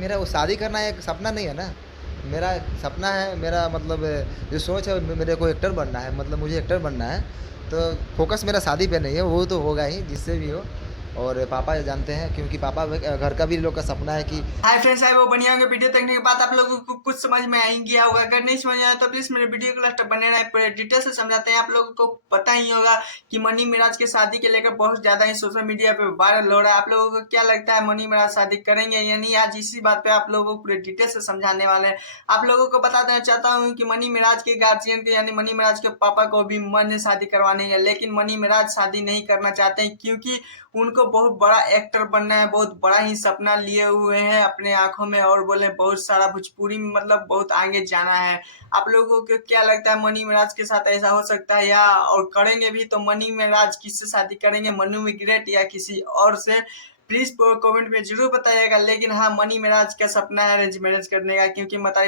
मेरा वो शादी करना एक सपना नहीं है ना। मेरा सपना है, मेरा मतलब जो सोच है मेरे को एक्टर बनना है, मतलब मुझे एक्टर बनना है। तो फ़ोकस मेरा शादी पे नहीं है, वो तो होगा ही जिससे भी हो। और पापा जानते हैं, क्योंकि पापा घर का भी लोग का सपना है कि हाय फ्रेंड्स, आई वो बढ़िया होंगे। वीडियो देखने के बाद आप लोगों को कुछ समझ में आ ही गया होगा। अगर नहीं समझ में आया तो प्लीज मेरे वीडियो को लास्ट तक बने रहे, पूरे डिटेल से समझाते हैं। आप लोगों को पता ही होगा कि मनी मिराज की शादी के लेकर बहुत ज्यादा ही सोशल मीडिया पे वायरल हो रहा है। आप लोगों को क्या लगता है, मनी मिराज शादी करेंगे या नहीं? आज इसी बात पे आप लोगों को पूरे डिटेल से समझाने वाले हैं। आप लोगों को बता देना चाहता हूँ कि मनी मिराज के गार्जियन के यानी मनी मिराज के पापा को भी मन है शादी करवाने है, लेकिन मनी मिराज शादी नहीं करना चाहते हैं, क्योंकि उनको बहुत बड़ा एक्टर बनना है। बहुत बड़ा ही सपना लिए हुए हैं अपने आंखों में, और बोले बहुत सारा भोजपुरी में मतलब बहुत आगे जाना है। आप लोगों को क्या लगता है, मनी मिराज के साथ ऐसा हो सकता है? या और करेंगे भी तो मनी मिराज किससे शादी करेंगे, मनु मिग्रेट या किसी और से? प्लीज कमेंट में जरूर बताइएगा। लेकिन हाँ, मनी मिराज का सपना है अरेंज मैरिज करने का, क्योंकि